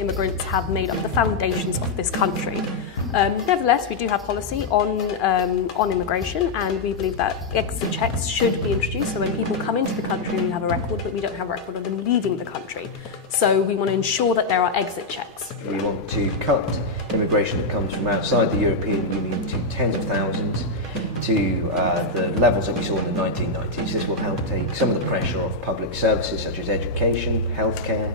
immigrants have made up the foundations of this country. Nevertheless, we do have policy on immigration, and we believe that exit checks should be introduced. So when people come into the country, we have a record, but we don't have a record of them leaving the country. So we want to ensure that there are exit checks. We want to cut immigration that comes from outside the European Union to tens of thousands, to the levels that we saw in the 1990s. This will help take some of the pressure off public services such as education, healthcare,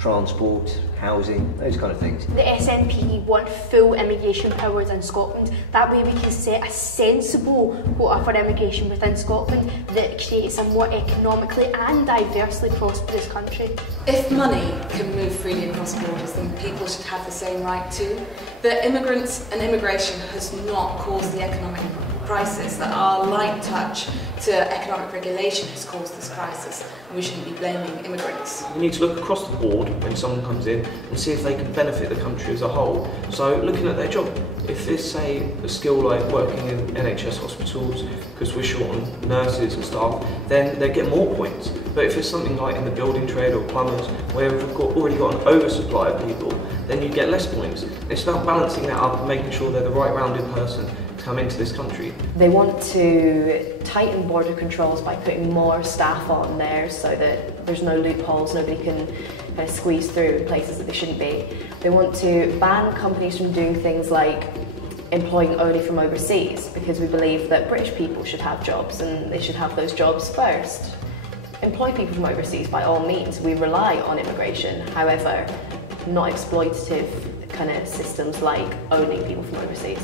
transport, housing, those kind of things. The SNP want full immigration powers in Scotland. That way we can set a sensible quota for immigration within Scotland that creates a more economically and diversely prosperous country. If money can move freely across borders, then people should have the same right too. But immigrants and immigration has not caused the economic crisis that our light touch to economic regulation has caused this crisis, and we shouldn't be blaming immigrants. We need to look across the board when someone comes in and see if they can benefit the country as a whole. So looking at their job, if there's say a skill like working in NHS hospitals because we're short on nurses and staff, then they get more points. But if it's something like in the building trade or plumbers where we've already got an oversupply of people, then you get less points. It's about balancing that up and making sure they're the right rounded person to come into this country. They want to tighten border controls by putting more staff on there so that there's no loopholes, nobody can kind of squeeze through in places that they shouldn't be. They want to ban companies from doing things like employing only from overseas, because we believe that British people should have jobs and they should have those jobs first. Employ people from overseas by all means. We rely on immigration, however, not exploitative kind of systems like owning people from overseas.